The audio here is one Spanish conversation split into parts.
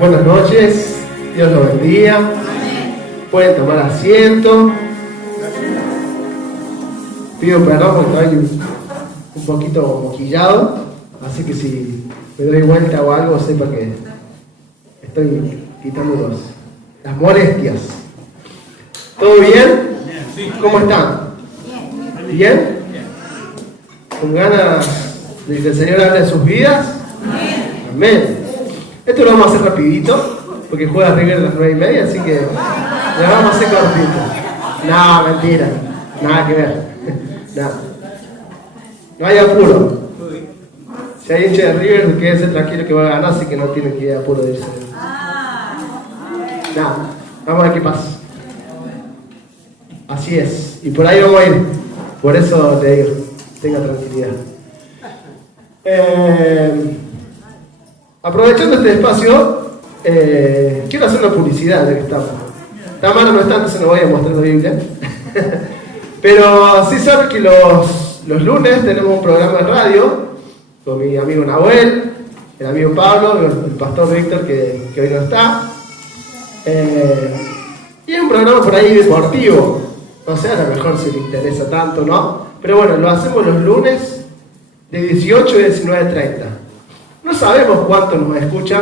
Buenas noches, Dios los bendiga. Pueden tomar asiento. Pido perdón porque estoy un poquito moquillado, así que si me doy vuelta o algo, sepa que estoy quitando las molestias. ¿Todo bien? ¿Cómo están? ¿Bien? ¿Con ganas de que el Señor hable de sus vidas? Amén. Esto lo vamos a hacer rapidito, porque juega River a las 9:30, así que lo vamos a hacer cortito. No, mentira, nada que ver. Nada. No hay apuro. Si hay hincha de River, quédense tranquilo que va a ganar, así que no tienen que ir a apuro de irse. Nada, vamos a ver qué pasa. Así es, y por ahí vamos a ir. Por eso te digo, tenga tranquilidad. Aprovechando este espacio, quiero hacer una publicidad ya que estamos. Tamara no está, entonces no voy a mostrar la Biblia. Pero sí saben que los lunes tenemos un programa de radio con mi amigo Nahuel, el amigo Pablo, el pastor Víctor que hoy no está. Y es un programa por ahí deportivo. No sé, a lo mejor si le interesa tanto, ¿no? Pero bueno, lo hacemos los lunes de 18 y 19:30. No sabemos cuánto nos escuchan,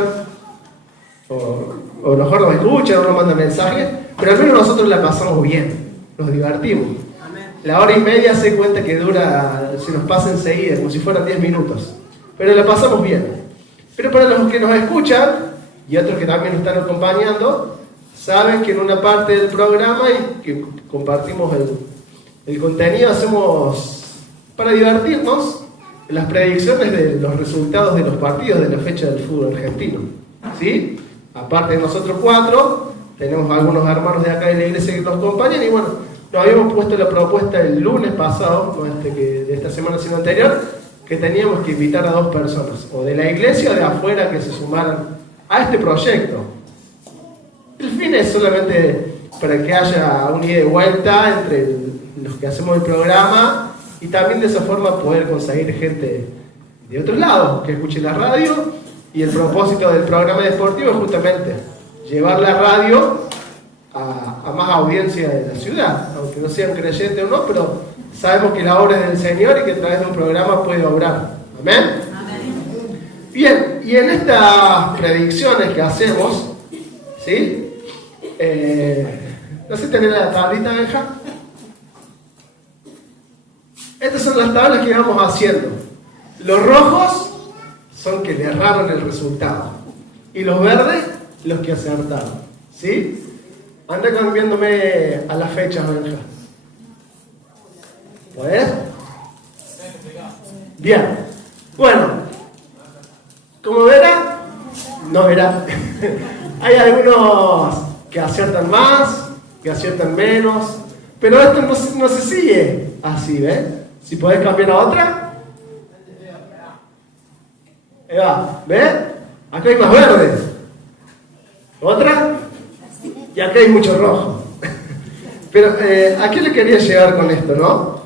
o mejor nos escuchan, o nos mandan mensajes, pero al menos nosotros la pasamos bien, nos divertimos. La hora y media se cuenta que dura, se nos pasa enseguida, como si fueran 10 minutos. Pero la pasamos bien. Pero para los que nos escuchan, y otros que también nos están acompañando, saben que en una parte del programa y que compartimos el contenido, hacemos para divertirnos las predicciones de los resultados de los partidos de la fecha del fútbol argentino. ¿Sí? Aparte de nosotros cuatro, tenemos algunos hermanos de acá de la iglesia que nos acompañan y bueno, nos habíamos puesto la propuesta el lunes pasado, no de esta semana sino anterior, que teníamos que invitar a 2 personas, o de la iglesia o de afuera, que se sumaran a este proyecto. El fin es solamente para que haya un ida y vuelta entre los que hacemos el programa y también de esa forma poder conseguir gente de otros lados que escuche la radio. Y el propósito del programa deportivo es justamente llevar la radio a más audiencia de la ciudad, aunque no sean creyentes o no, pero sabemos que la obra es del Señor y que a través de un programa puede obrar. ¿Amén? Amén. Bien, y en estas predicciones que hacemos, ¿sí? ¿No sé tener la tablita, Benja? Estas son las tablas que vamos haciendo. Los rojos son que le erraron el resultado. Y los verdes, los que acertaron. ¿Sí? Anda cambiándome a las fechas, Benja. ¿Podés? Bien. Bueno. Como verá, no verá. Hay algunos que aciertan más, que aciertan menos. Pero esto no se sigue así, ¿ves? Si podés cambiar a otra. Ahí va, ¿ves? Acá hay más verde. ¿Otra? Y acá hay mucho rojo. Pero, ¿a qué le quería llegar con esto, no?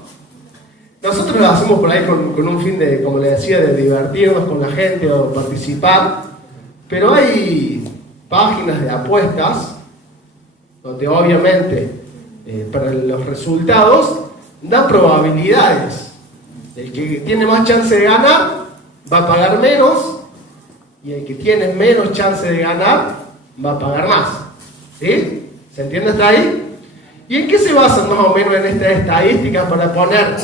Nosotros lo hacemos por ahí con un fin de, como le decía, de divertirnos con la gente o participar. Pero hay páginas de apuestas donde obviamente para los resultados da probabilidades. El que tiene más chance de ganar va a pagar menos y el que tiene menos chance de ganar va a pagar más. ¿Sí? ¿Se entiende hasta ahí? ¿Y en qué se basan más o menos en estas estadísticas para poner,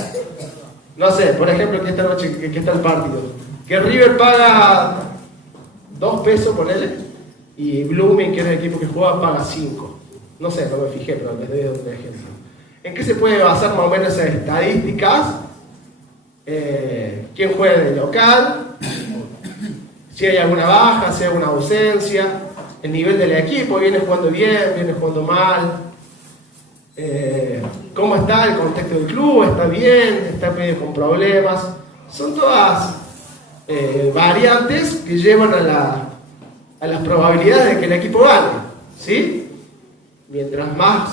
no sé, por ejemplo, que esta noche que está el partido, que River paga 2 pesos, ponele, y Blooming, que es el equipo que juega, paga 5? No sé, no me fijé, pero les doy un ejemplo. ¿En qué se puede basar más o menos esas estadísticas? ¿Quién juega de local? Si hay alguna baja, si hay alguna ausencia, el nivel del equipo, viene jugando bien, viene jugando mal, cómo está el contexto del club, está bien, está medio con problemas. Son todas variantes que llevan a las probabilidades de que el equipo gane, ¿sí? Mientras más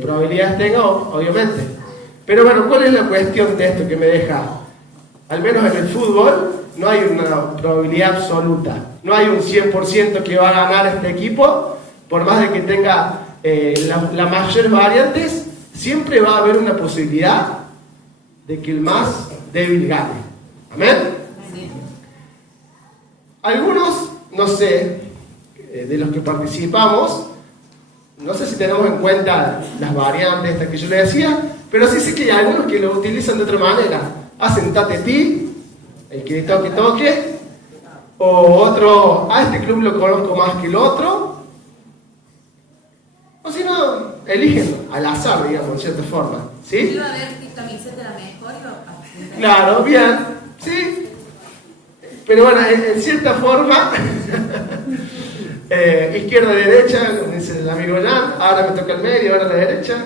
probabilidades tenga, obviamente. Pero bueno, ¿cuál es la cuestión de esto que me deja, al menos en el fútbol, no hay una probabilidad absoluta. No hay un 100% que va a ganar este equipo, por más de que tenga las mayores variantes, siempre va a haber una posibilidad de que el más débil gane. ¿Amén? Sí. Algunos, no sé, de los que participamos, no sé si tenemos en cuenta las variantes estas que yo le decía, pero sí sé que hay algunos que lo utilizan de otra manera. Hacen tate-ti, el que toque, o otro, este club lo conozco más que el otro, o si no, eligen al azar, digamos, en cierta forma, ¿sí? Iba a ver qué camiseta era mejor. Claro, bien, sí. Pero bueno, en cierta forma, izquierda-derecha, como dice el amigo Jan, ahora me toca el medio, ahora la derecha.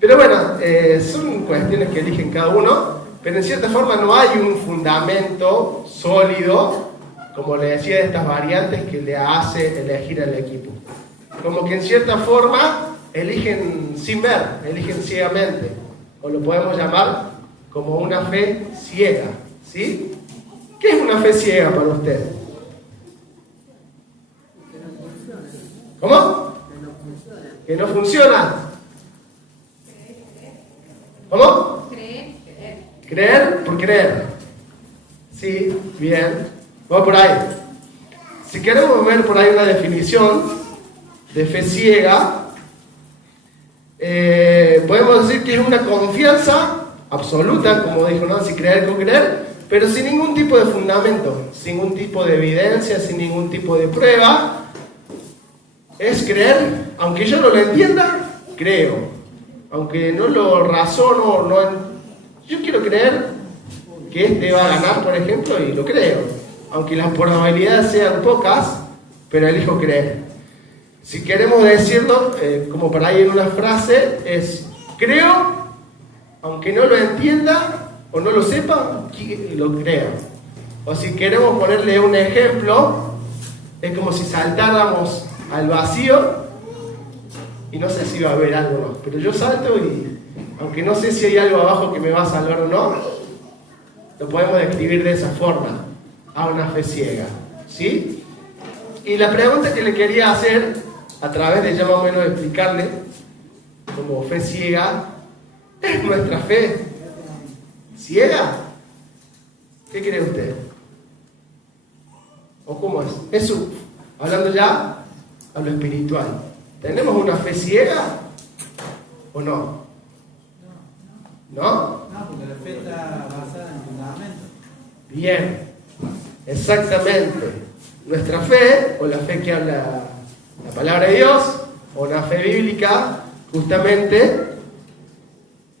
Pero bueno, son cuestiones que eligen cada uno, pero en cierta forma no hay un fundamento sólido, como le decía, de estas variantes que le hace elegir al equipo. Como que en cierta forma eligen sin ver, eligen ciegamente, o lo podemos llamar como una fe ciega, ¿sí? ¿Qué es una fe ciega para usted? ¿Cómo? Que no funciona. ¿Cómo? Creer por creer. Sí, bien. Vamos por ahí. Si queremos ver por ahí una definición de fe ciega, podemos decir que es una confianza absoluta, como dijo Nancy, creer con creer, pero sin ningún tipo de fundamento, sin ningún tipo de evidencia, sin ningún tipo de prueba. Es creer, aunque yo no lo entienda, creo. Aunque no lo razono, yo quiero creer que este va a ganar, por ejemplo, y lo creo. Aunque las probabilidades sean pocas, pero elijo creer. Si queremos decirlo, como por ahí en una frase, es creo, aunque no lo entienda o no lo sepa, lo creo. O si queremos ponerle un ejemplo, es como si saltáramos al vacío y no sé si va a haber algo más, pero yo salto y aunque no sé si hay algo abajo que me va a salvar o no, lo podemos describir de esa forma, a una fe ciega, ¿sí? Y la pregunta que le quería hacer, a través de ya más o menos explicarle como fe ciega, ¿es nuestra fe ciega? ¿Qué cree usted? ¿O cómo es? Eso, hablando ya a lo espiritual. ¿Tenemos una fe ciega o no? ¿No? No, porque la fe está basada en fundamentos. Bien, exactamente. Nuestra fe, o la fe que habla la palabra de Dios, o la fe bíblica, justamente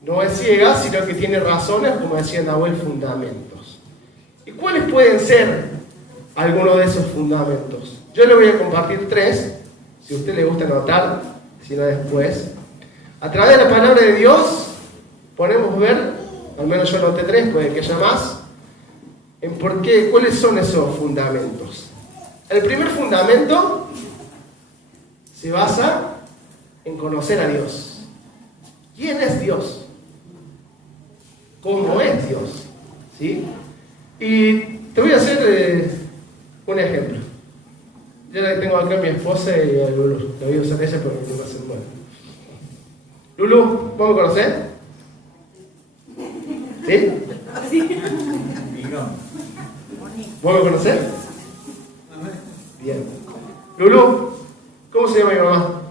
no es ciega, sino que tiene razones, como decía Nahuel, fundamentos. ¿Y cuáles pueden ser algunos de esos fundamentos? Yo le voy a compartir 3, si a usted le gusta anotar, si no después. A través de la palabra de Dios podemos ver, al menos yo anoté 3, puede que haya más, en por qué, cuáles son esos fundamentos. El primer fundamento se basa en conocer a Dios. ¿Quién es Dios? ¿Cómo es Dios? ¿Sí? Y te voy a hacer un ejemplo. Yo la tengo acá a mi esposa y a Lulu. La voy a usar ella porque me va a hacer mal. Lulu, ¿vos me conocés? ¿Sí? Sí. ¿Vos me conocés? Bien. Lulu, ¿cómo se llama mi mamá?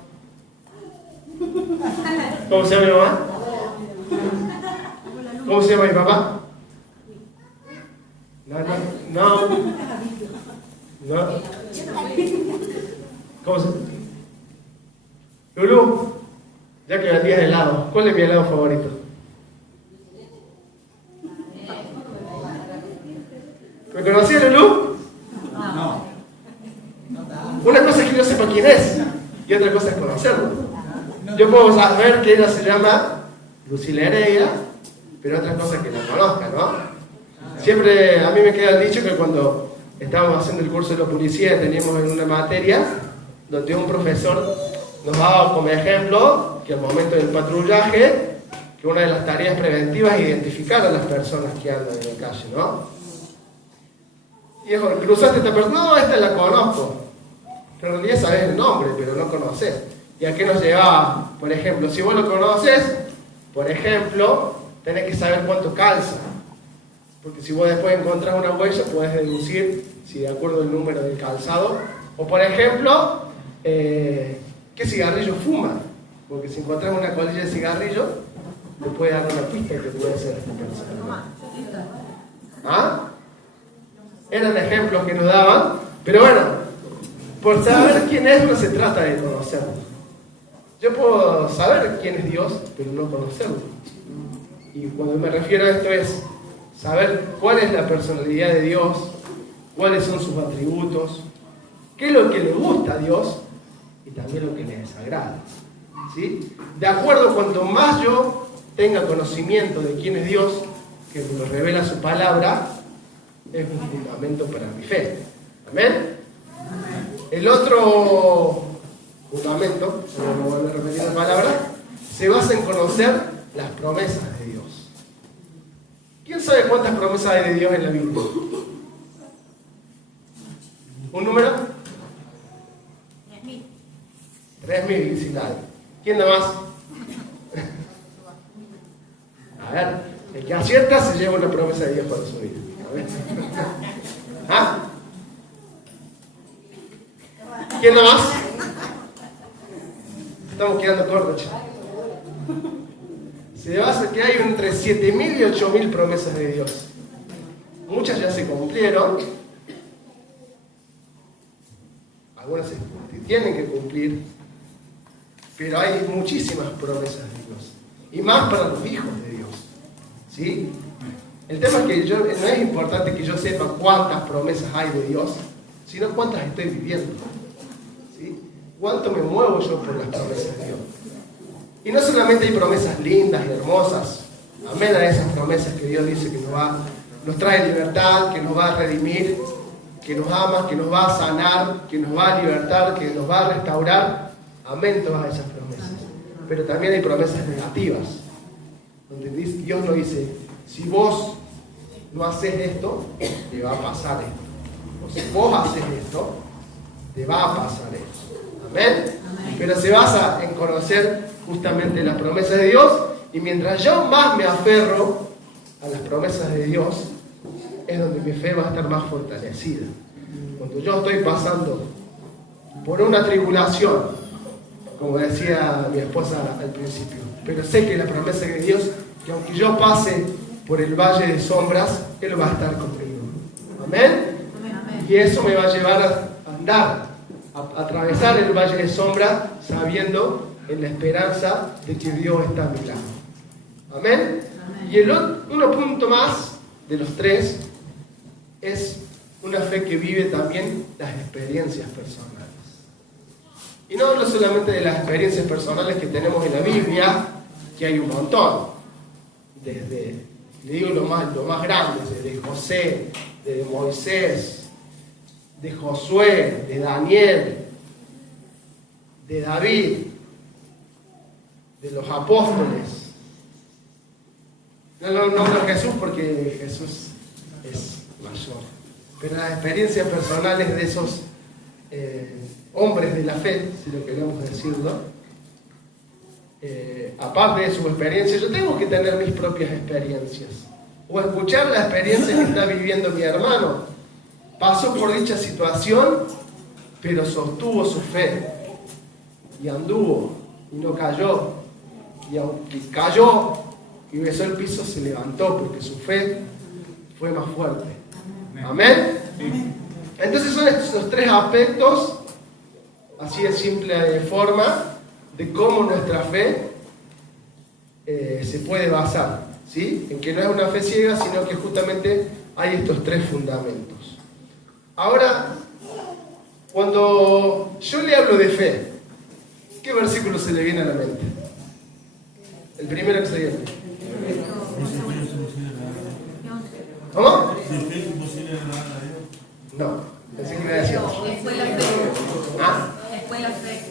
¿Cómo se llama mi mamá? ¿Cómo se llama mi papá? No. ¿Cómo se llama? Lulu, ya que vendías helado, ¿cuál es mi helado favorito? ¿Me conocías, Lulu? No. Una cosa es que yo sepa quién es y otra cosa es conocerlo. Yo puedo saber que ella se llama Lucila Heredia, pero otra cosa es que la conozca, ¿no? Siempre a mí me queda el dicho que cuando estábamos haciendo el curso de la policía teníamos en una materia donde un profesor nos daba como ejemplo que al momento del patrullaje, que una de las tareas preventivas es identificar a las personas que andan en la calle, ¿no? Y dijo, cruzaste a esta persona, no, esta la conozco. Pero en realidad sabes el nombre, pero no conoces. ¿Y a qué nos llevaba? Por ejemplo, si vos lo conoces, por ejemplo, tenés que saber cuánto calza. Porque si vos después encontrás una huella, podés deducir si de acuerdo al número del calzado. O por ejemplo, qué cigarrillo fuma. Porque si encontrás una colilla de cigarrillo, te puede dar una pista que puede ser esta persona. ¿Ah? Eran ejemplos que nos daban, pero bueno, por saber quién es no se trata de conocerlo. Yo puedo saber quién es Dios, pero no conocerlo. Y cuando me refiero a esto es saber cuál es la personalidad de Dios, cuáles son sus atributos, qué es lo que le gusta a Dios y también lo que le desagrada. ¿Sí? De acuerdo, cuanto más yo tenga conocimiento de quién es Dios, que me lo revela su palabra, es un fundamento para mi fe. ¿Amén? El otro fundamento, no voy a repetir la palabra, se basa en conocer las promesas de Dios. ¿Quién sabe cuántas promesas hay de Dios en la Biblia? ¿Un número? 3.000, dice nadie. ¿Quién da más? A ver, el que acierta se lleva una promesa de Dios para su vida. A ver. ¿Ah? ¿Quién da más? Estamos quedando cortos, chicos. Se basa que hay entre 7.000 y 8.000 promesas de Dios. Muchas ya se cumplieron. Algunas se tienen que cumplir. Pero hay muchísimas promesas de Dios. Y más para los hijos de Dios. ¿Sí? El tema es que no es importante que yo sepa cuántas promesas hay de Dios, sino cuántas estoy viviendo. ¿Sí? ¿Cuánto me muevo yo por las promesas de Dios? Y no solamente hay promesas lindas y hermosas. Amén a esas promesas que Dios dice que nos trae libertad, que nos va a redimir, que nos ama, que nos va a sanar, que nos va a libertar, que nos va a restaurar. Amén todas esas promesas. Pero también hay promesas negativas, donde Dios nos dice, si vos no haces esto, te va a pasar esto. O si vos haces esto, te va a pasar esto. Amén. Pero se basa en conocer justamente las promesas de Dios, y mientras yo más me aferro a las promesas de Dios, es donde mi fe va a estar más fortalecida. Cuando yo estoy pasando por una tribulación, como decía mi esposa al principio, pero sé que la promesa de Dios, que aunque yo pase por el valle de sombras, Él va a estar conmigo. ¿Amén? Y eso me va a llevar a andar, a atravesar el valle de sombras, sabiendo en la esperanza de que Dios está a mi lado. ¿Amén? Y uno punto más de los tres es una fe que vive también las experiencias personales. Y no hablo solamente de las experiencias personales que tenemos en la Biblia, que hay un montón. Desde, le digo lo más grande, de José, de Moisés, de Josué, de Daniel, de David, de los apóstoles. No nombro a Jesús porque Jesús es mayor. Pero las experiencias personales de esos hombres de la fe, si lo queremos decirlo, aparte de su experiencia, yo tengo que tener mis propias experiencias. O escuchar la experiencia que está viviendo mi hermano. Pasó por dicha situación, pero sostuvo su fe. Y anduvo, y no cayó. Y aunque cayó y besó el piso, se levantó, porque su fe fue más fuerte. ¿Amén? Entonces son estos tres aspectos, así de simple forma, de cómo nuestra fe se puede basar, ¿sí? En que no es una fe ciega, sino que justamente hay estos tres fundamentos. Ahora, cuando yo le hablo de fe, ¿qué versículo se le viene a la mente? El primero que se viene. ¿Cómo? No, pensé que iba a decir otro. Después la fe. ¿Ah? Después la fe.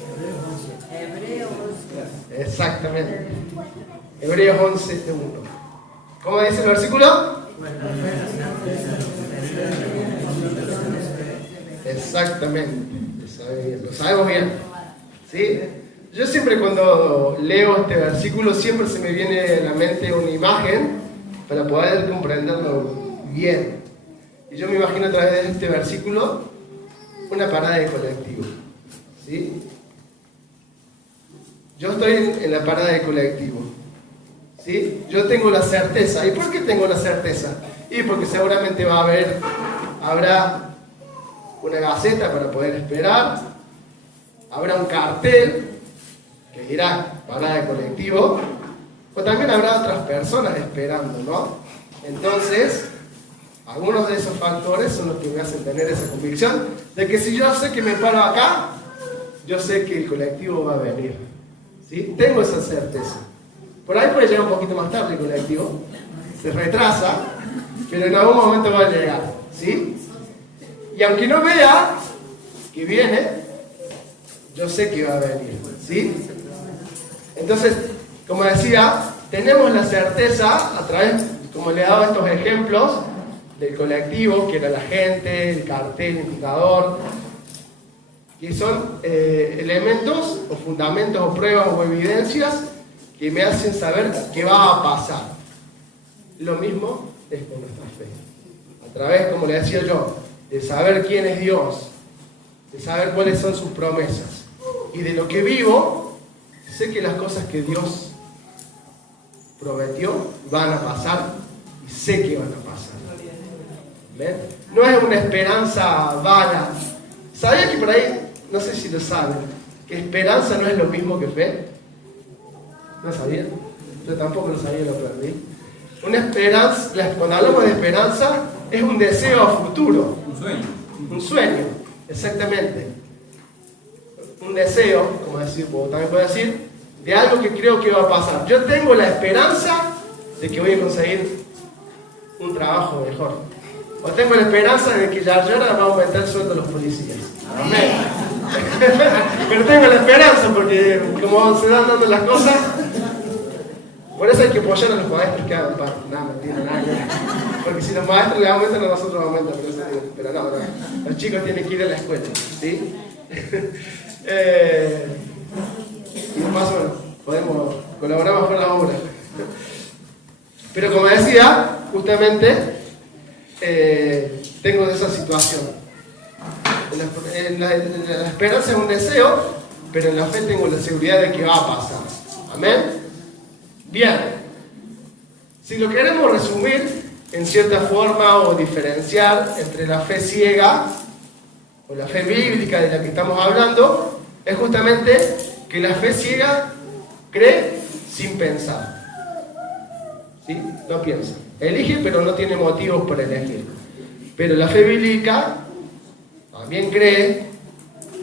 Hebreos. Exactamente. Hebreos 11:1. ¿Cómo dice el versículo? Exactamente, lo sabemos bien. ¿Sí? Yo siempre cuando leo este versículo, siempre se me viene a la mente una imagen para poder comprenderlo bien. Y yo me imagino a través de este versículo una parada de colectivo. ¿Sí? Yo estoy en la parada de colectivo. ¿Sí? Yo tengo la certeza. ¿Y por qué tengo la certeza? Y porque seguramente habrá una gaceta para poder esperar, habrá un cartel que dirá parada de colectivo, o también habrá otras personas esperando, ¿no? Entonces, algunos de esos factores son los que me hacen tener esa convicción de que si yo sé que me paro acá, yo sé que el colectivo va a venir. ¿Sí? Tengo esa certeza. Por ahí puede llegar un poquito más tarde el colectivo, se retrasa, pero en algún momento va a llegar. ¿Sí? Y aunque no vea que viene, yo sé que va a venir. ¿Sí? Entonces, como decía, tenemos la certeza a través, como le he dado estos ejemplos, del colectivo, que era la gente, el cartel, el indicador, que son elementos o fundamentos o pruebas o evidencias que me hacen saber qué va a pasar. Lo mismo es con nuestra fe. A través, como le decía yo, de saber quién es Dios, de saber cuáles son sus promesas, y de lo que vivo, sé que las cosas que Dios prometió van a pasar, y sé que van a pasar. ¿Ven? No es una esperanza vana. ¿Sabía que por ahí, no sé si lo saben, que esperanza no es lo mismo que fe? ¿No sabían? Yo tampoco lo sabía, lo perdí. Una esperanza, cuando hablamos de esperanza, es un deseo a futuro. Un sueño. Un sueño, exactamente. Un deseo, como también puedo decir, de algo que creo que va a pasar. Yo tengo la esperanza de que voy a conseguir un trabajo mejor. O tengo la esperanza de que ya va a aumentar el sueldo de los policías. Amén. Pero tengo la esperanza porque como se dan dando las cosas, por eso hay que apoyar a los maestros que hagan parte. Nada, mentira, nada. Porque si los maestros le aumentan, a nosotros aumentan. Pero no, los chicos tienen que ir a la escuela. ¿Sí? Y más o menos, podemos colaborar con la obra. Pero como decía, justamente, tengo esa situación. La esperanza es un deseo, pero en la fe tengo la seguridad de que va a pasar. Amén. Bien, si lo queremos resumir en cierta forma o diferenciar entre la fe ciega o la fe bíblica de la que estamos hablando, es justamente que la fe ciega cree sin pensar. ¿Sí? No piensa. Elige, pero no tiene motivos para elegir. Pero la fe bíblica también cree,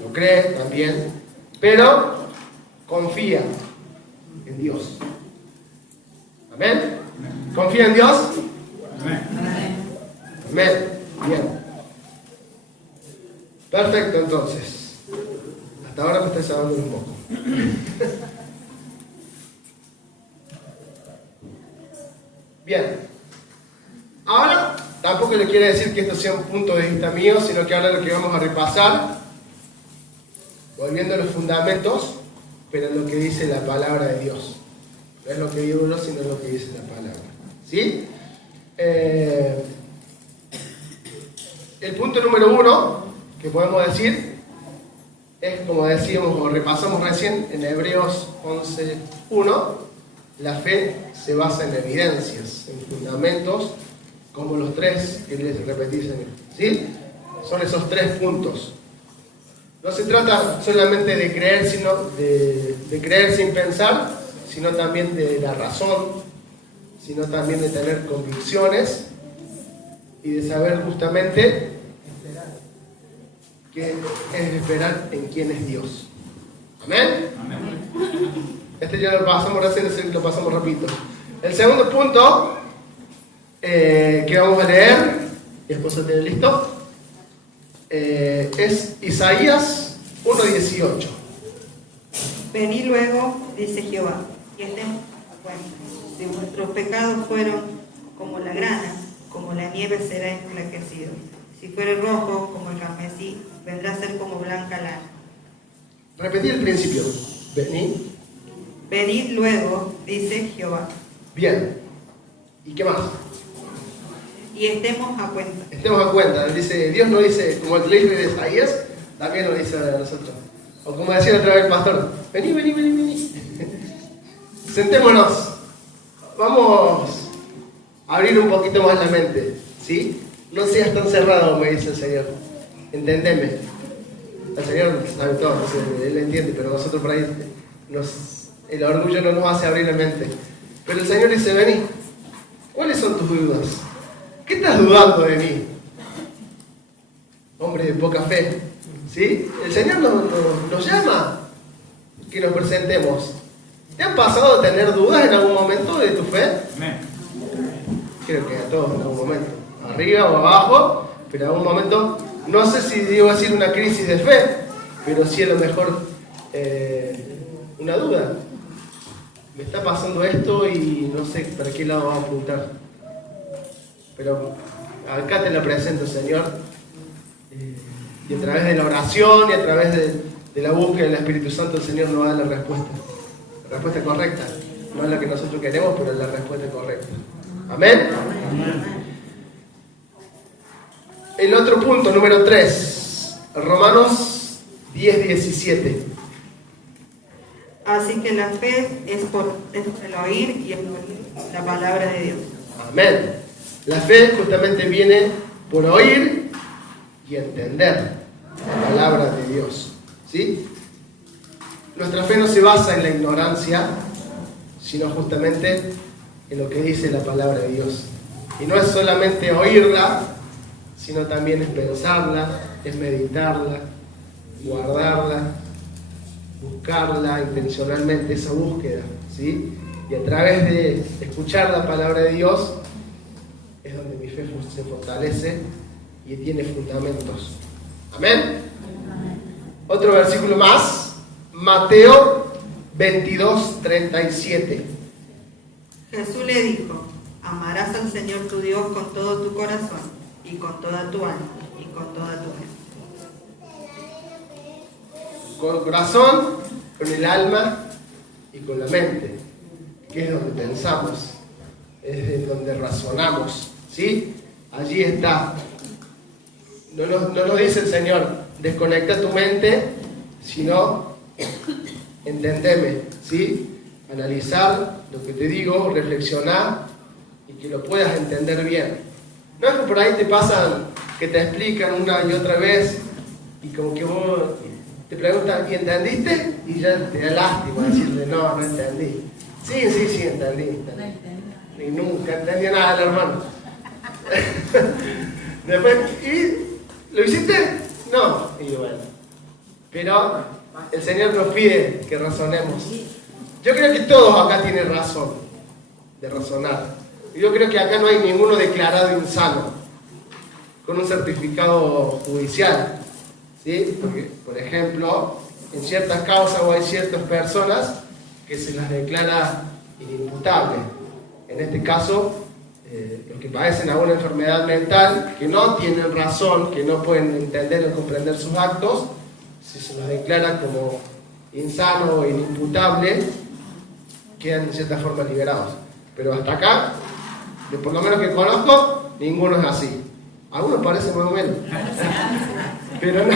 lo cree también, pero confía en Dios. ¿Amén? ¿Confía en Dios? Amén. Amén. Bien. Perfecto, entonces. Hasta ahora me estoy salvando un poco. Bien. Ahora, tampoco le quiere decir que esto sea un punto de vista mío, sino que ahora lo que vamos a repasar, volviendo a los fundamentos, pero en lo que dice la palabra de Dios. No es lo que digo yo, sino lo que dice la palabra. ¿Sí? El punto número 1 que podemos decir es, como decíamos o repasamos recién en Hebreos 11:1, la fe se basa en evidencias, en fundamentos, como los tres que les repetí. ¿Sí? Son esos 3 puntos. No se trata solamente de creer, sino de creer sin pensar, sino también de la razón, sino también de tener convicciones y de saber justamente que es esperar en quién es Dios. ¿Amén? Amén. Este ya lo pasamos recién, lo pasamos rapidito. El segundo punto que vamos a leer, y después lo tiene listo, es Isaías 1:18. Venid luego, dice Jehová, y estemos a cuenta. Si vuestros pecados fueron como la grana, como la nieve será enflaquecido. Si fuere rojo como el carmesí, vendrá a ser como blanca lana. Repetí el principio. Venid. Venid luego, dice Jehová, Bien. ¿Y qué más? y estemos a cuenta. Estemos a cuenta. Dios no dice, como el libro de Isaías, también lo dice a nosotros. O como decía otra vez el pastor, vení, vení, vení, vení. Sentémonos. Vamos a abrir un poquito más la mente, ¿sí? No seas tan cerrado, me dice el Señor. Entendeme. El Señor sabe todo, Él entiende, pero nosotros por ahí el orgullo no nos hace abrir la mente. Pero el Señor dice, vení. ¿Cuáles son tus dudas? ¿Qué estás dudando de mí? Hombre de poca fe. ¿Sí? El Señor nos llama que nos presentemos. ¿Te han pasado de tener dudas en algún momento de tu fe? Amén. Creo que a todos en algún momento. Arriba o abajo, pero en algún momento, no sé si digo decir una crisis de fe, pero sí a lo mejor una duda. Me está pasando esto y no sé para qué lado va a apuntar. Pero acá te la presento, Señor. Y a través de la oración y a través de la búsqueda del Espíritu Santo, el Señor nos da la respuesta. La respuesta correcta. No es la que nosotros queremos, pero es la respuesta correcta. Amén. El otro punto, número 3. Romanos 10:17. Así que la fe es por el oír y el oír la palabra de Dios. Amén. La fe justamente viene por oír y entender la palabra de Dios. ¿Sí? Nuestra fe no se basa en la ignorancia, sino justamente en lo que dice la palabra de Dios. Y no es solamente oírla, sino también es pensarla, es meditarla, guardarla, buscarla intencionalmente, esa búsqueda, ¿sí? Y a través de escuchar la palabra de Dios es donde mi fe se fortalece y tiene fundamentos. Amén. Otro versículo más, Mateo 22:37. Jesús le dijo, amarás al Señor tu Dios con todo tu corazón, y con toda tu alma, y con toda tu mente. Con el corazón, con el alma y con la mente, que es donde pensamos, es donde razonamos, ¿sí? Allí está. No nos dice el Señor, desconecta tu mente, sino entendeme, ¿sí? Analizar lo que te digo, reflexionar y que lo puedas entender bien. No es que por ahí te pasan, que te explican una y otra vez y como que vos te preguntan, ¿y entendiste? Y ya te da lástima decirle, no entendí. Sí, entendí. Y nunca entendí nada del hermano. Después, ¿y lo hiciste? No. Y bueno. Pero el Señor nos pide que razonemos. Yo creo que todos acá tienen razón de razonar. Yo creo que acá no hay ninguno declarado insano, con un certificado judicial, ¿sí? Porque, por ejemplo, en ciertas causas o hay ciertas personas que se las declara inimputables. En este caso, los que padecen alguna enfermedad mental, que no tienen razón, que no pueden entender o comprender sus actos, si se los declara como insano o inimputable, quedan de cierta forma liberados. Pero hasta acá, por lo menos que conozco, ninguno es así. Algunos parecen más o menos. Pero no.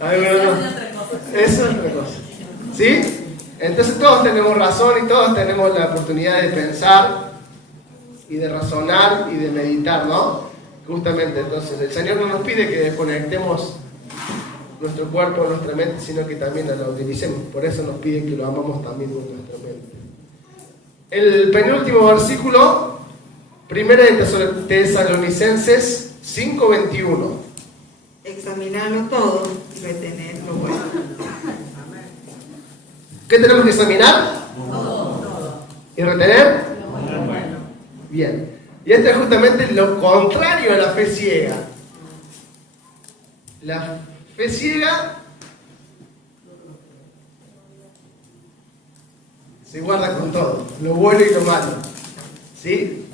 Algunos no. Eso es otra cosa. ¿Sí? Entonces todos tenemos razón y todos tenemos la oportunidad de pensar y de razonar y de meditar, ¿no? Justamente, entonces, el Señor no nos pide que desconectemos nuestro cuerpo, nuestra mente, sino que también la utilicemos. Por eso nos pide que lo amamos también con nuestra mente. El penúltimo versículo, 1 de Tesalonicenses 5:21. Examinarlo todo y retener lo bueno. ¿Qué tenemos que examinar? ¿Y retener? Bien. Y esto es justamente lo contrario a la fe ciega. La fe ciega se guarda con todo, lo bueno y lo malo. ¿Sí?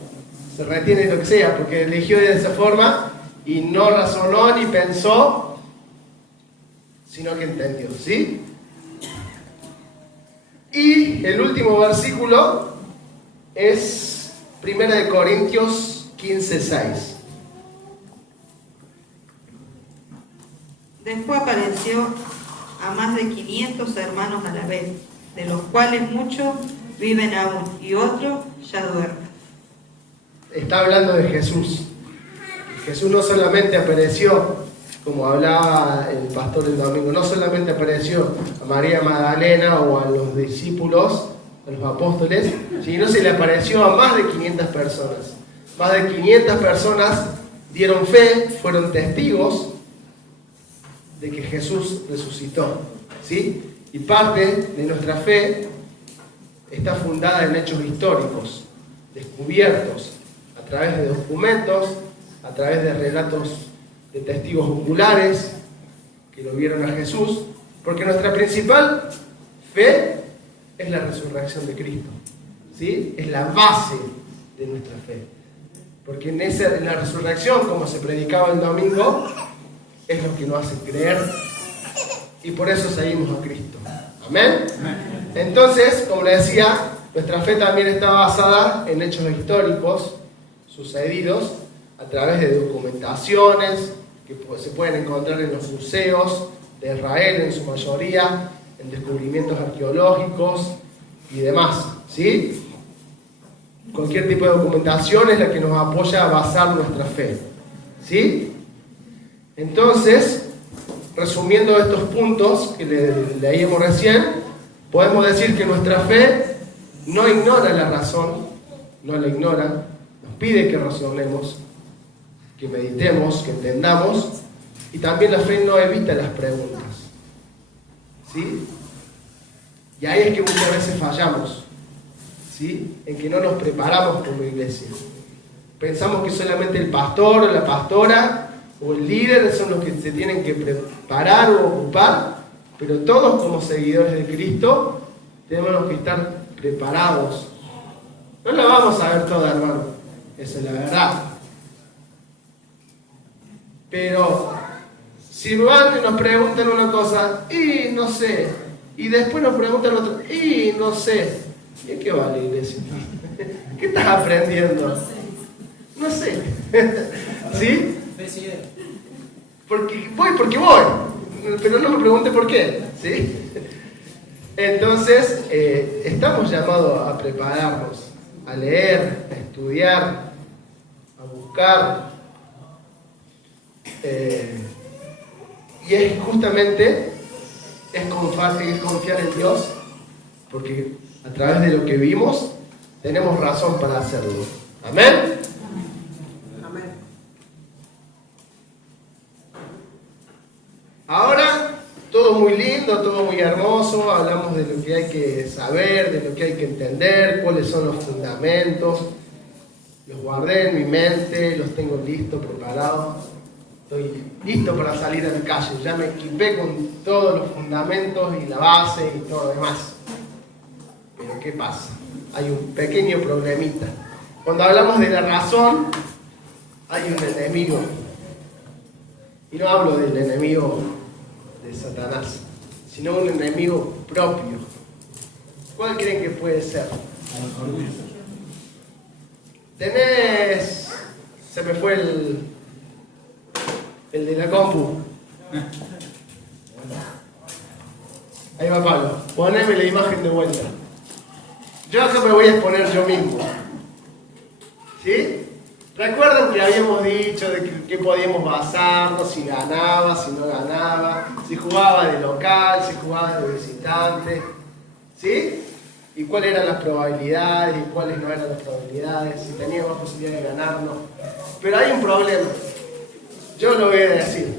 se retiene lo que sea, porque eligió de esa forma y no razonó ni pensó, sino que entendió, ¿sí? Y el último versículo es 1 Corintios 15:6. Después apareció a más de 500 hermanos a la vez, de los cuales muchos viven aún y otros ya duermen. Está hablando de Jesús. Jesús no solamente apareció, como hablaba el pastor el domingo, no solamente apareció a María Magdalena o a los discípulos, a los apóstoles, sino se le apareció a más de 500 personas. Más de 500 personas dieron fe, fueron testigos de que Jesús resucitó, ¿sí? Y parte de nuestra fe está fundada en hechos históricos, descubiertos a través de documentos, a través de relatos de testigos oculares que lo vieron a Jesús, porque nuestra principal fe es la resurrección de Cristo, ¿sí? Es la base de nuestra fe, porque en la resurrección, como se predicaba el domingo, es lo que nos hace creer y por eso seguimos a Cristo. ¿Amén? Entonces, como le decía, nuestra fe también está basada en hechos históricos sucedidos a través de documentaciones que se pueden encontrar en los museos de Israel en su mayoría, en descubrimientos arqueológicos y demás, ¿sí? Cualquier tipo de documentación es la que nos apoya a basar nuestra fe, ¿sí? Entonces, resumiendo estos puntos que leímos recién, podemos decir que nuestra fe no ignora la razón, no la ignora, nos pide que razonemos, que meditemos, que entendamos, y también la fe no evita las preguntas, ¿sí? Y ahí es que muchas veces fallamos, ¿sí? En que no nos preparamos como iglesia. Pensamos que solamente el pastor o la pastora o el líder son los que se tienen que preparar o ocupar, pero todos como seguidores de Cristo tenemos que estar preparados. No la vamos a ver toda, hermano, esa es la verdad. Pero si van y nos preguntan una cosa, y no sé, y después nos preguntan otra, y no sé, ¿y qué vale, iglesia? ¿Qué estás aprendiendo? No sé. ¿Sí? Porque voy, pero no me pregunte por qué, ¿sí? Entonces, estamos llamados a prepararnos, a leer, a estudiar, a buscar, y es justamente confiar en Dios, porque a través de lo que vimos tenemos razón para hacerlo. Amén. Ahora, todo muy lindo, todo muy hermoso, hablamos de lo que hay que saber, de lo que hay que entender, cuáles son los fundamentos, los guardé en mi mente, los tengo listos, preparados, estoy listo para salir a la calle, ya me equipé con todos los fundamentos y la base y todo lo demás. Pero ¿qué pasa? Hay un pequeño problemita. Cuando hablamos de la razón, hay un enemigo. Y no hablo del enemigo de Satanás, sino un enemigo propio. ¿Cuál creen que puede ser? Tenés... Se me fue el de la compu. Ahí va Pablo. Poneme la imagen de vuelta. Yo acá me voy a exponer yo mismo. ¿Sí? ¿Recuerdan que habíamos dicho de qué podíamos basarnos? Si ganaba, si no ganaba, si jugaba de local, si jugaba de visitante, ¿sí? Y cuáles eran las probabilidades y cuáles no eran las probabilidades, si teníamos posibilidad de ganarnos. Pero hay un problema, yo lo voy a decir.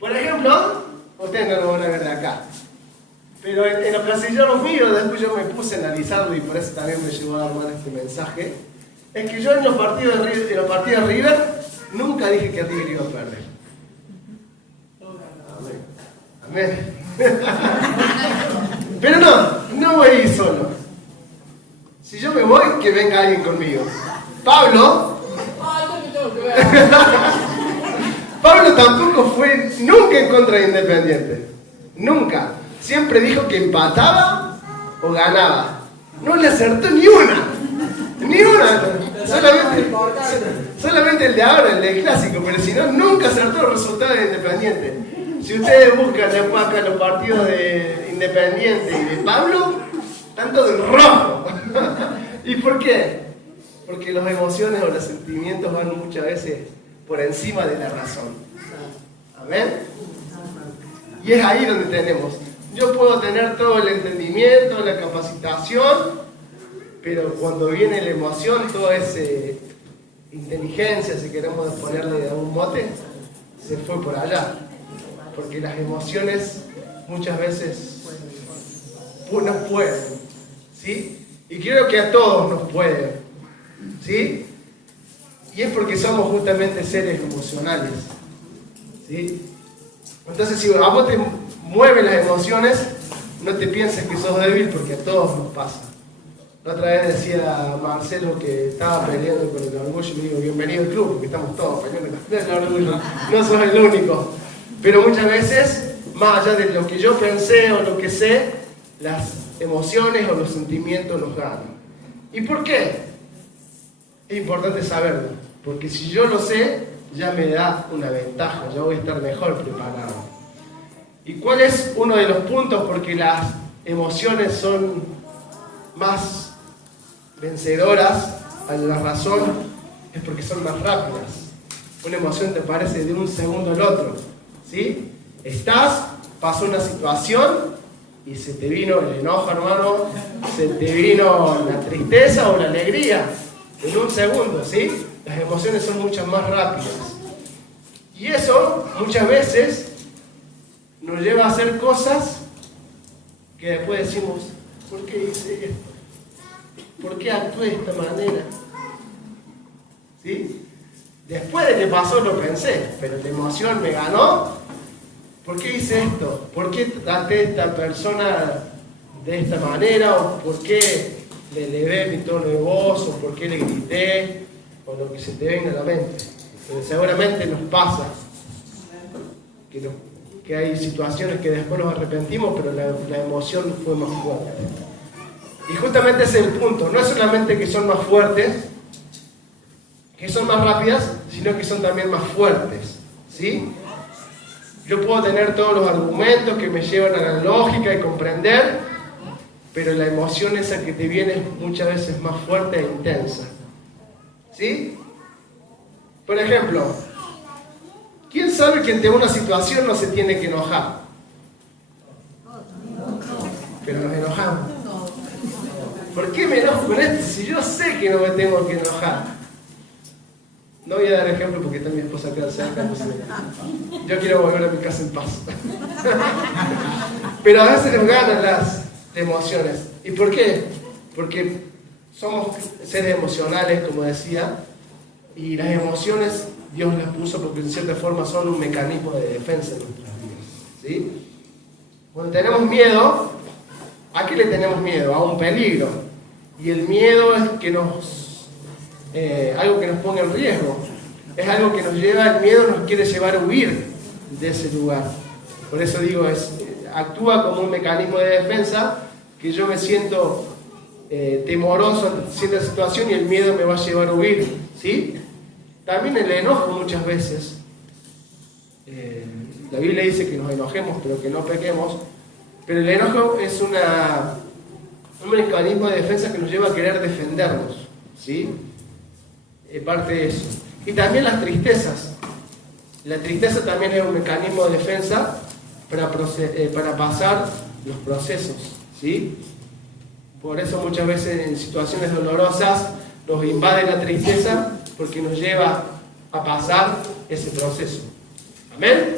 Por ejemplo, ustedes no lo van a ver de acá, pero en los casilleros míos, después yo me puse a analizarlo y por eso también me llevó a armar este mensaje. Es que yo en los partidos de River nunca dije que River iba a perder. Amén. Pero no voy a ir solo. Si yo me voy, que venga alguien conmigo. Pablo tampoco fue nunca en contra de Independiente. Nunca. Siempre dijo que empataba o ganaba. No le acertó ni una. Ni una. Solamente el de ahora, el del clásico. Pero si no, nunca acertó el resultado de Independiente. Si ustedes buscan después acá los partidos de Independiente y de Pablo, están todos en rojo. ¿Y por qué? Porque las emociones o los sentimientos van muchas veces por encima de la razón. ¿Amén? Y es ahí donde tenemos. Yo puedo tener todo el entendimiento, la capacitación, pero cuando viene la emoción, toda esa inteligencia, si queremos ponerle de algún mote, se fue por allá. Porque las emociones muchas veces nos pueden, ¿sí? Y creo que a todos nos pueden, ¿sí? Y es porque somos justamente seres emocionales, ¿sí? Entonces, si a vos te mueven las emociones, no te pienses que sos débil, porque a todos nos pasa. La otra vez decía Marcelo que estaba peleando con el orgullo, y le digo, bienvenido al club, porque estamos todos peleando con el orgullo, no sos el único. Pero muchas veces, más allá de lo que yo pensé o lo que sé, las emociones o los sentimientos nos ganan. ¿Y por qué? Es importante saberlo, porque si yo lo sé, ya me da una ventaja, ya voy a estar mejor preparado. ¿Y cuál es uno de los puntos? Porque las emociones son más vencedoras a la razón, es porque son más rápidas. Una emoción te parece de un segundo al otro, ¿sí? Pasó una situación y se te vino el enojo, hermano, se te vino la tristeza o la alegría en un segundo, ¿sí? Las emociones son mucho más rápidas. Y eso muchas veces nos lleva a hacer cosas que después decimos, ¿por qué hice esto? ¿Por qué actué de esta manera? ¿Sí? Después de que pasó lo pensé, pero la emoción me ganó. ¿Por qué hice esto? ¿Por qué traté a esta persona de esta manera? ¿O por qué le elevé mi tono de voz? ¿O por qué le grité? O lo que se te venga a la mente. Pero seguramente nos pasa que hay situaciones que después nos arrepentimos, pero la emoción fue más fuerte. Y justamente ese es el punto. No es solamente que son más fuertes, que son más rápidas, sino que son también más fuertes, ¿sí? Yo puedo tener todos los argumentos que me llevan a la lógica y comprender, pero la emoción esa que te viene es muchas veces más fuerte e intensa, ¿sí? Por ejemplo, ¿quién sabe que ante una situación no se tiene que enojar? Pero nos enojamos. ¿Por qué me enojo con esto si yo sé que no me tengo que enojar? No voy a dar ejemplo porque está mi esposa acá cerca, entonces yo quiero volver a mi casa en paz. Pero a veces nos ganan las emociones. ¿Y por qué? Porque somos seres emocionales, como decía, y las emociones Dios las puso porque en cierta forma son un mecanismo de defensa en nuestras vidas, ¿sí? Cuando tenemos miedo, ¿a qué le tenemos miedo? A un peligro. Y el miedo es que algo que nos ponga en riesgo, es algo que nos lleva, el miedo nos quiere llevar a huir de ese lugar. Por eso digo, actúa como un mecanismo de defensa, que yo me siento temoroso en cierta situación y el miedo me va a llevar a huir, ¿sí? También el enojo muchas veces, la Biblia dice que nos enojemos pero que no pequemos, pero el enojo es un mecanismo de defensa que nos lleva a querer defendernos, ¿sí? Parte de eso. Y también las tristezas. La tristeza también es un mecanismo de defensa para pasar los procesos, ¿sí? Por eso muchas veces en situaciones dolorosas nos invade la tristeza porque nos lleva a pasar ese proceso. ¿Amén?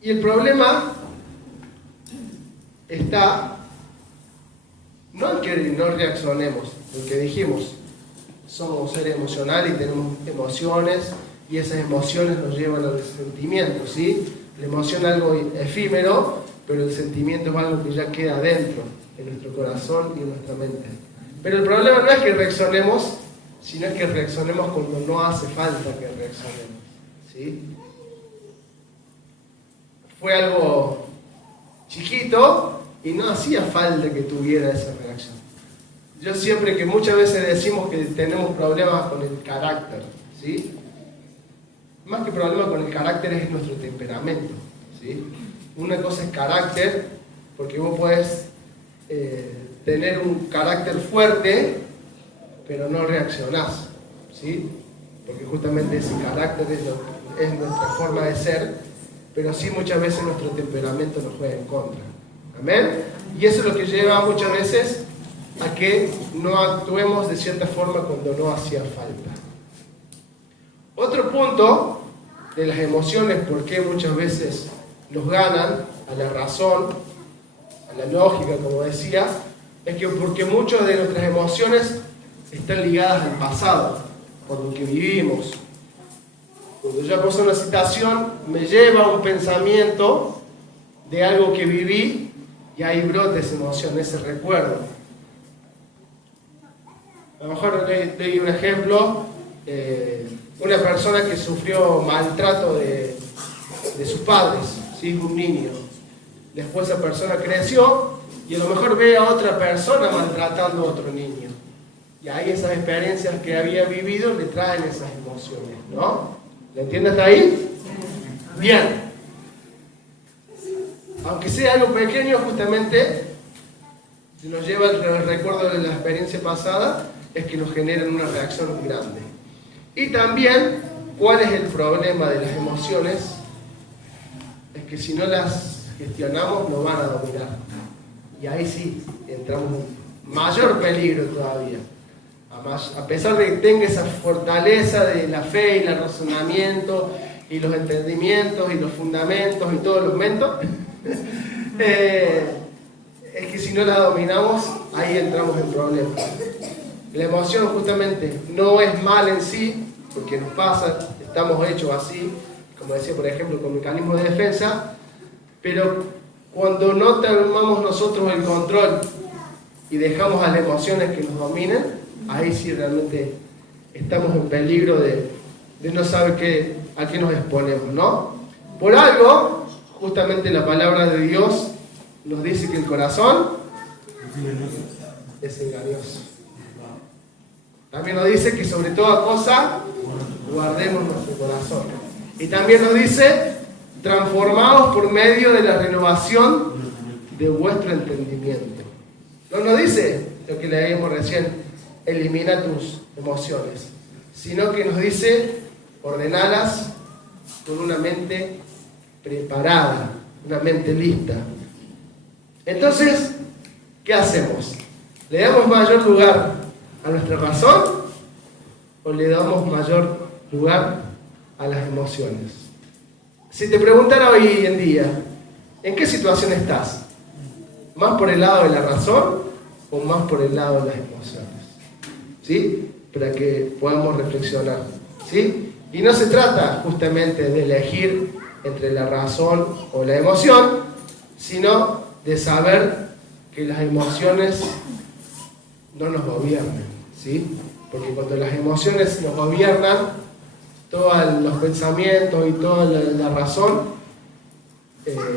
Y el problema está no en que no reaccionemos, en que dijimos, somos seres emocionales y tenemos emociones, y esas emociones nos llevan a los sentimientos, ¿sí? La emoción es algo efímero, pero el sentimiento es algo que ya queda dentro, en nuestro corazón y en nuestra mente. Pero el problema no es que reaccionemos, sino es que reaccionemos cuando no hace falta que reaccionemos. ¿Sí? Fue algo chiquito y no hacía falta que tuviera esa reacción. Yo siempre, que muchas veces decimos que tenemos problemas con el carácter, ¿sí? Más que problema con el carácter es nuestro temperamento, ¿sí? Una cosa es carácter, porque vos podés tener un carácter fuerte, pero no reaccionás, ¿sí? Porque justamente ese carácter es nuestra forma de ser, pero sí muchas veces nuestro temperamento nos juega en contra. ¿Amén? Y eso es lo que lleva muchas veces a que no actuemos de cierta forma cuando no hacía falta. Otro punto de las emociones, por qué muchas veces nos ganan a la razón, a la lógica, como decía, es que porque muchas de nuestras emociones están ligadas al pasado, por lo que vivimos. Cuando yo paso una situación, me lleva a un pensamiento de algo que viví y ahí brota esa emoción, ese recuerdo. A lo mejor doy un ejemplo, una persona que sufrió maltrato de sus padres, ¿sí? Un niño. Después esa persona creció y a lo mejor ve a otra persona maltratando a otro niño. Y ahí esas experiencias que había vivido le traen esas emociones, ¿no? ¿Le entiendes hasta ahí? Bien. Aunque sea algo pequeño, justamente si nos lleva el recuerdo de la experiencia pasada, es que nos generan una reacción grande. Y también, ¿cuál es el problema de las emociones? Es que si no las gestionamos, nos van a dominar. Y ahí sí, entramos en mayor peligro todavía. A pesar de que tenga esa fortaleza de la fe y el razonamiento y los entendimientos y los fundamentos y todos los mentos, es que si no la dominamos, ahí entramos en problemas. La emoción justamente no es mal en sí, porque nos pasa, estamos hechos así, como decía por ejemplo con mecanismos de defensa, pero cuando no tomamos nosotros el control y dejamos a las emociones que nos dominen, ahí sí realmente estamos en peligro de no saber a qué nos exponemos, ¿no? Por algo, justamente la palabra de Dios nos dice que el corazón es engañoso. También nos dice que sobre toda cosa guardemos nuestro corazón. Y también nos dice, transformados por medio de la renovación de vuestro entendimiento. No nos dice lo que leímos recién, elimina tus emociones, sino que nos dice, ordenalas con una mente preparada, una mente lista. Entonces, ¿qué hacemos? ¿Le damos mayor lugar a nuestra razón o le damos mayor lugar a las emociones? Si te preguntara hoy en día, ¿en qué situación estás? ¿Más por el lado de la razón o más por el lado de las emociones? ¿Sí? Para que podamos reflexionar, ¿sí? Y no se trata justamente de elegir entre la razón o la emoción, sino de saber que las emociones no nos gobiernan, ¿sí? Porque cuando las emociones nos gobiernan, todos los pensamientos y toda la razón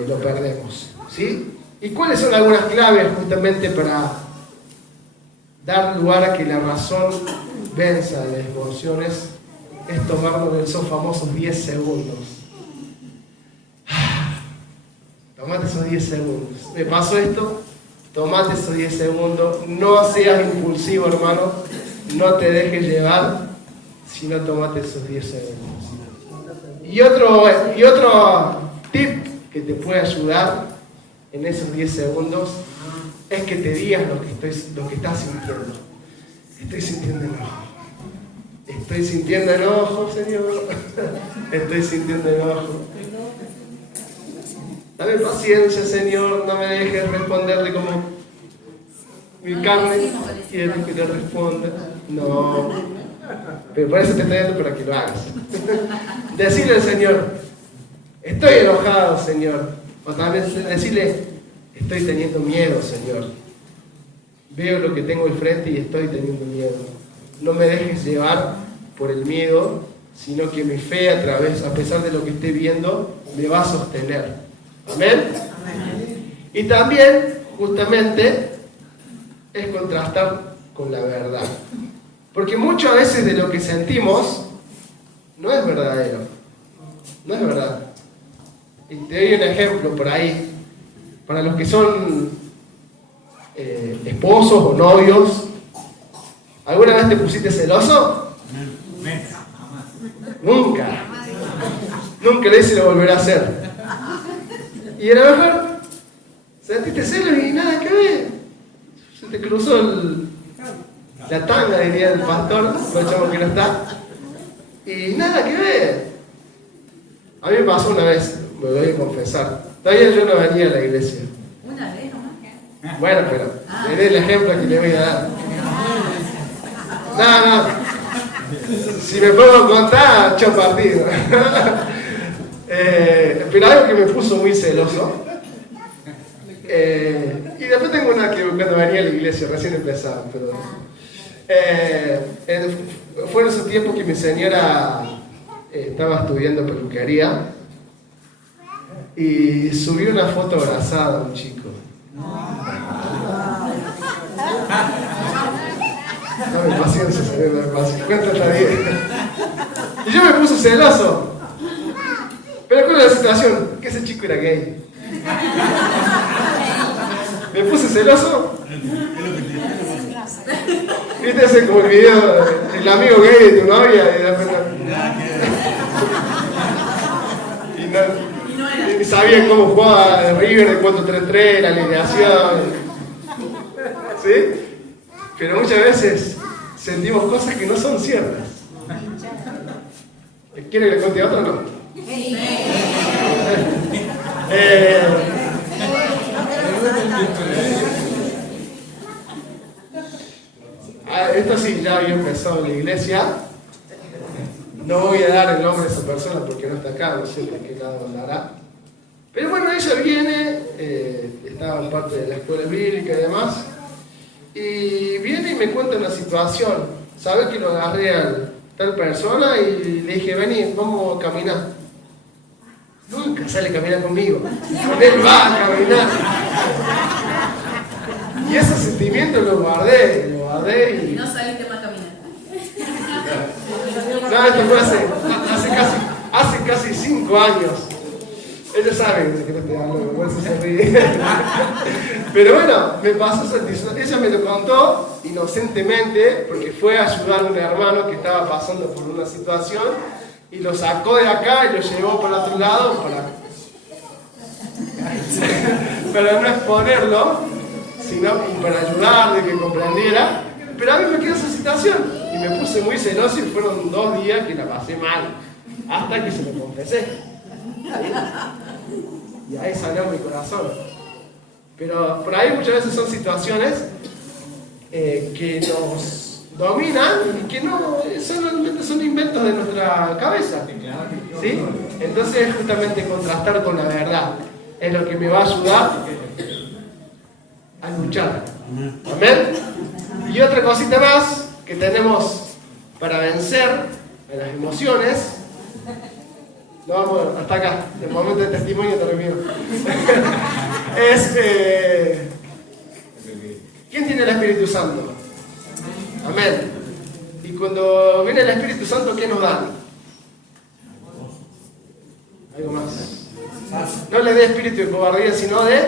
lo perdemos, ¿sí? ¿Y cuáles son algunas claves justamente para dar lugar a que la razón venza a las emociones? Es tomarnos esos famosos 10 segundos. Tomate esos 10 segundos. ¿Me pasó esto? Tomate esos 10 segundos. No seas impulsivo, hermano. No te dejes llevar, sino tomate esos 10 segundos. Y otro tip que te puede ayudar en esos 10 segundos es que te digas lo que estás sintiendo. Estoy sintiendo enojo. Estoy sintiendo enojo, Señor. Estoy sintiendo enojo. Dame paciencia, Señor. No me dejes responderle como mi carne quiere que le responda. No. Pero por eso te estoy dando para que lo hagas. Decirle al Señor, estoy enojado, Señor. O también decirle, estoy teniendo miedo, Señor. veo lo que tengo enfrente y estoy teniendo miedo. No me dejes llevar por el miedo, sino que mi fe a pesar de lo que esté viendo, me va a sostener. ¿Amén? Y también, justamente, es contrastar con la verdad. Porque muchas veces de lo que sentimos no es verdadero. No es verdad. Y te doy un ejemplo por ahí. Para los que son esposos o novios, ¿alguna vez te pusiste celoso? Nunca. Nunca le hice lo volveré a hacer. Y a lo mejor sentiste celos y nada que ver. Se te cruzó la tanga, diría el pastor, aprovechamos que no está. Y nada que ver. A mí me pasó una vez, me voy a confesar. Todavía yo no venía a la iglesia. Una vez nomás. Bueno, pero veré el ejemplo que le voy a dar. No. Si me puedo contar, yo partido. Pero algo que me puso muy celoso. Y después tengo una que cuando venía a la iglesia, recién empezaba. Pero, fue en ese tiempo que mi señora estaba estudiando peluquería y subió una foto abrazada a un chico. Dame paciencia, señor, dame paciencia. Cuéntate bien. Y yo me puse celoso. Pero ¿cuál era la situación? Que ese chico era gay. Me puse celoso. ¿Viste ese como el video del amigo gay de tu novia? Y ni sabían cómo jugaba de River, de 4-3-3, la alineación. ¿Sí? Pero muchas veces sentimos cosas que no son ciertas. ¿Quiere que le cuente otro o no? Esto sí, ya había empezado en la iglesia. No voy a dar el nombre de esa persona porque no está acá, no sé por qué lado andará. Pero bueno, ella viene, estaba en parte de la escuela bíblica y demás. Y viene y me cuenta una situación. ¿Sabe que lo agarré a tal persona y le dije, vení, vamos a caminar? Nunca sale a caminar conmigo. Con él va a caminar. Y ese sentimiento lo guardé y... Y no saliste más a caminar. No, esto fue hace casi 5 años. Ellos saben de qué te hablo, por eso se ríe. Pero bueno, me pasó esa. Ella me lo contó inocentemente porque fue a ayudar a un hermano que estaba pasando por una situación y lo sacó de acá y lo llevó para otro lado para no exponerlo, sino para ayudarle, que comprendiera. Pero a mí me quedó esa situación y me puse muy celoso y fueron 2 días que la pasé mal, hasta que se lo confesé. Y ahí salió mi corazón. Pero por ahí muchas veces son situaciones que nos dominan y que no solamente son inventos de nuestra cabeza. ¿Sí? Entonces justamente contrastar con la verdad es lo que me va a ayudar a luchar. Amén. Y otra cosita más que tenemos para vencer a las emociones. No vamos hasta acá, el momento de testimonio termino. ¿Quién tiene el Espíritu Santo? Amén. Y cuando viene el Espíritu Santo, ¿qué nos da? Algo más. No le dé espíritu de cobardía, sino de...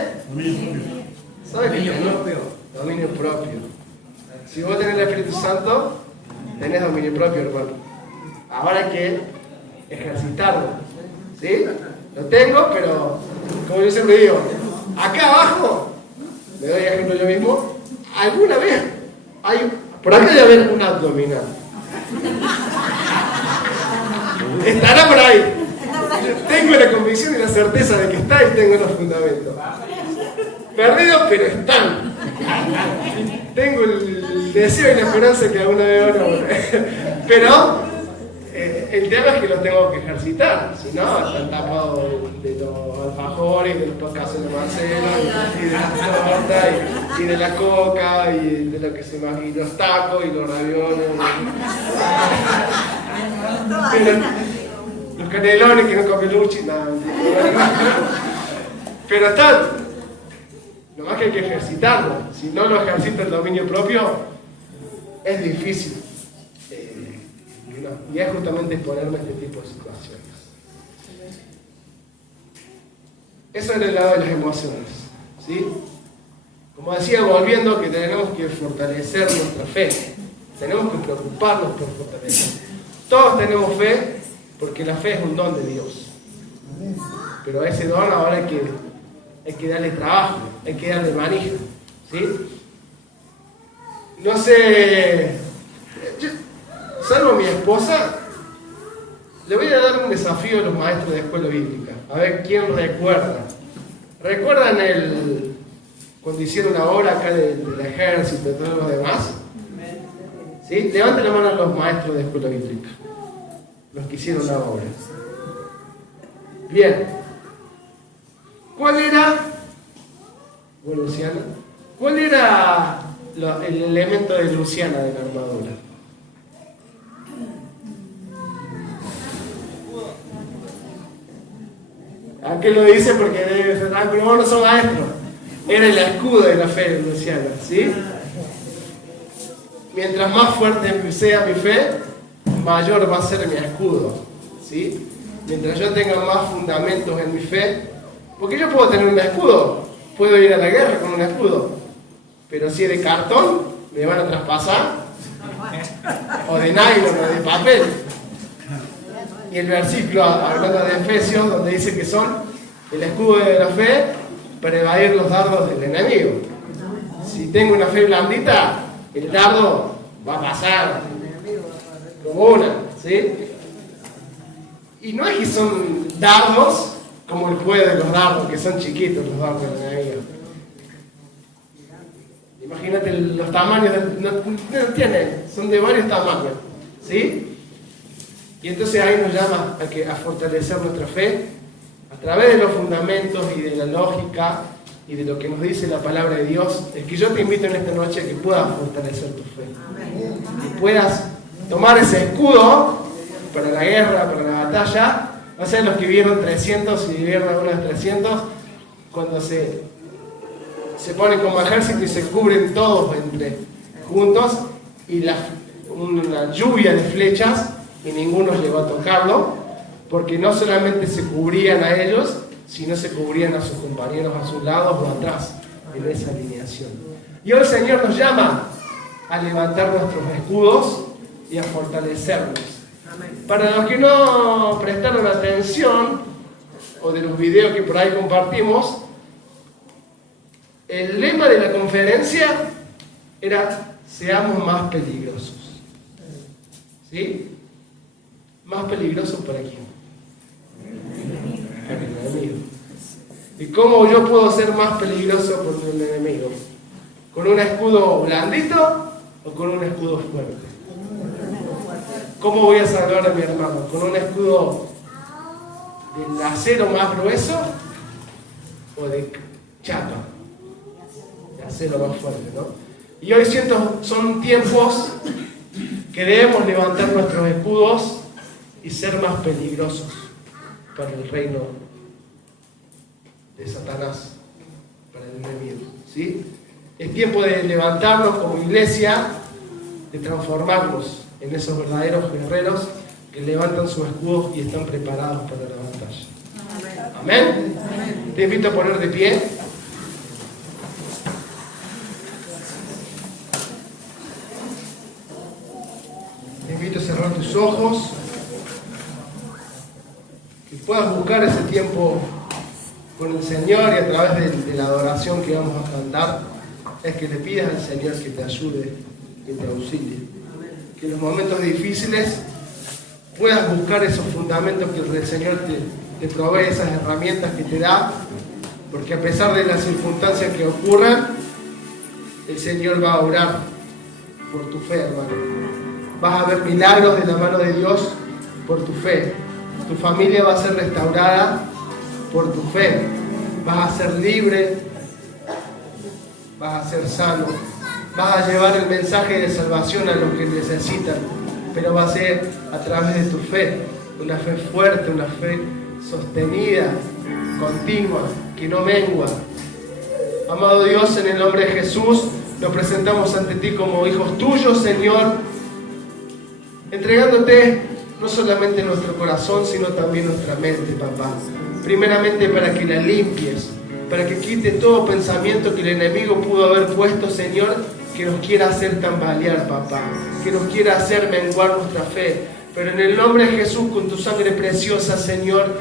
¿Sabes qué? Dominio propio. Si vos tenés el Espíritu Santo, tenés dominio propio, hermano. Ahora hay que ejercitarlo. ¿Sí? Lo tengo, pero como yo siempre digo, acá abajo, le doy ejemplo yo mismo, alguna vez por acá debe haber un abdominal. Estará por ahí. Tengo la convicción y la certeza de que está y tengo los fundamentos. Perdidos, pero están. Tengo el deseo y la esperanza que alguna vez van a volver. Pero el tema es que lo tengo que ejercitar, si no, están tapados de los alfajores, de los tocazos de Marcelo, y de las tortas, y de la coca, y de lo que se imagina, y los tacos, y los ravioles, los canelones que no come Luchi, nada, pero están, nomás que hay que ejercitarlo, si no lo ejercita el dominio propio, es difícil. Y es justamente exponerme a este tipo de situaciones. Eso en el lado de las emociones, ¿sí? Como decía, volviendo, que tenemos que fortalecer nuestra fe. Tenemos que preocuparnos por fortalecer. Todos tenemos fe, porque la fe es un don de Dios. Pero a ese don ahora hay que darle trabajo, hay que darle manija, ¿sí? No sé... Salvo mi esposa, le voy a dar un desafío a los maestros de escuela bíblica. A ver quién recuerda. ¿Recuerdan cuando hicieron la obra acá del ejército y todo lo demás? ¿Sí? Levanten la mano a los maestros de escuela bíblica. Los que hicieron la obra. Bien. ¿Cuál era? Bueno, Luciana. ¿Cuál era el elemento de Luciana de la armadura? ¿A qué lo dice? Porque debe ser, pero vos no sos maestro. Era el escudo de la fe de Luciana, ¿sí? Mientras más fuerte sea mi fe, mayor va a ser mi escudo, ¿sí? Mientras yo tenga más fundamentos en mi fe, porque yo puedo tener un escudo, puedo ir a la guerra con un escudo, pero si es de cartón, me van a traspasar, o de nylon, o de papel. Y el versículo, hablando de Efesios, donde dice que son el escudo de la fe para evadir los dardos del enemigo. Si tengo una fe blandita, el dardo va a pasar como una, ¿sí? Y no es que son dardos como el fuego de los dardos, que son chiquitos los dardos del enemigo. Imagínate los tamaños, no entienden, son de varios tamaños, ¿sí? Y entonces ahí nos llama a fortalecer nuestra fe a través de los fundamentos y de la lógica y de lo que nos dice la palabra de Dios. Es que yo te invito en esta noche a que puedas fortalecer tu fe. Que puedas tomar ese escudo para la guerra, para la batalla. No sé, los que vieron 300 y vieron algunos 300, cuando se ponen como ejército y se cubren todos juntos y una lluvia de flechas y ninguno llegó a tocarlo, porque no solamente se cubrían a ellos, sino se cubrían a sus compañeros a sus lados o atrás, en esa alineación. Y hoy el Señor nos llama a levantar nuestros escudos y a fortalecernos. Para los que no prestaron atención, o de los videos que por ahí compartimos, el lema de la conferencia era: seamos más peligrosos. ¿Sí? ¿Más peligrosos para quién? Para el enemigo. ¿Y cómo yo puedo ser más peligroso por el enemigo? ¿Con un escudo blandito o con un escudo fuerte? ¿Cómo voy a salvar a mi hermano? ¿Con un escudo de acero más grueso o de chapa? De acero más fuerte, ¿no? Y hoy son tiempos que debemos levantar nuestros escudos y ser más peligrosos para el reino de Satanás, para el enemigo, ¿sí? Es tiempo de levantarnos como iglesia, de transformarnos en esos verdaderos guerreros que levantan sus escudos y están preparados para la batalla. Amén. Te invito a poner de pie. Te invito a cerrar tus ojos, que puedas buscar ese tiempo con el Señor, y a través de la adoración que vamos a cantar, es que le pidas al Señor que te ayude, que te auxilie. Que en los momentos difíciles puedas buscar esos fundamentos que el Señor te provee, esas herramientas que te da, porque a pesar de las circunstancias que ocurran, el Señor va a orar por tu fe, hermano. Vas a ver milagros de la mano de Dios por tu fe. Tu familia va a ser restaurada por tu fe. Vas a ser libre, vas a ser sano, vas a llevar el mensaje de salvación a los que necesitan, pero va a ser a través de tu fe, una fe fuerte, una fe sostenida, continua, que no mengua. Amado Dios, en el nombre de Jesús, nos presentamos ante ti como hijos tuyos, Señor, entregándote no solamente nuestro corazón, sino también nuestra mente, papá. Primeramente para que la limpies, para que quites todo pensamiento que el enemigo pudo haber puesto, Señor, que nos quiera hacer tambalear, papá, que nos quiera hacer menguar nuestra fe. Pero en el nombre de Jesús, con tu sangre preciosa, Señor,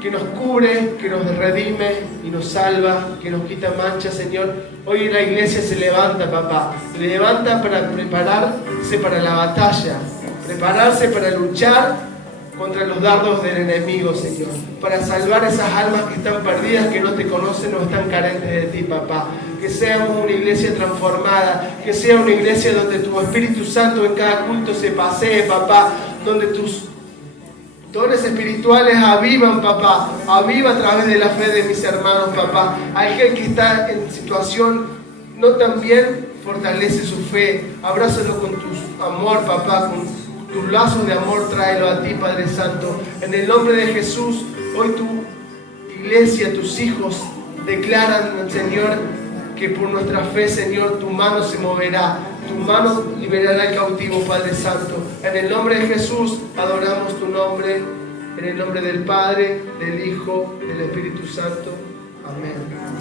que nos cubre, que nos redime y nos salva, que nos quita manchas, Señor. Hoy la iglesia se levanta, papá, se levanta para prepararse para la batalla, prepararse para luchar contra los dardos del enemigo, Señor, para salvar esas almas que están perdidas, que no te conocen o están carentes de ti, papá. Que seamos una iglesia transformada, que sea una iglesia donde tu Espíritu Santo en cada culto se pasee, papá, donde tus dones espirituales avivan, papá, aviva a través de la fe de mis hermanos, papá. Aquel que está en situación no tan bien, fortalece su fe, abrázalo con tu amor, papá, con tus lazos de amor, tráelo a ti, Padre Santo. En el nombre de Jesús, hoy tu iglesia, tus hijos, declaran, Señor, que por nuestra fe, Señor, tu mano se moverá, tu mano liberará al cautivo, Padre Santo. En el nombre de Jesús, adoramos tu nombre, en el nombre del Padre, del Hijo, del Espíritu Santo. Amén.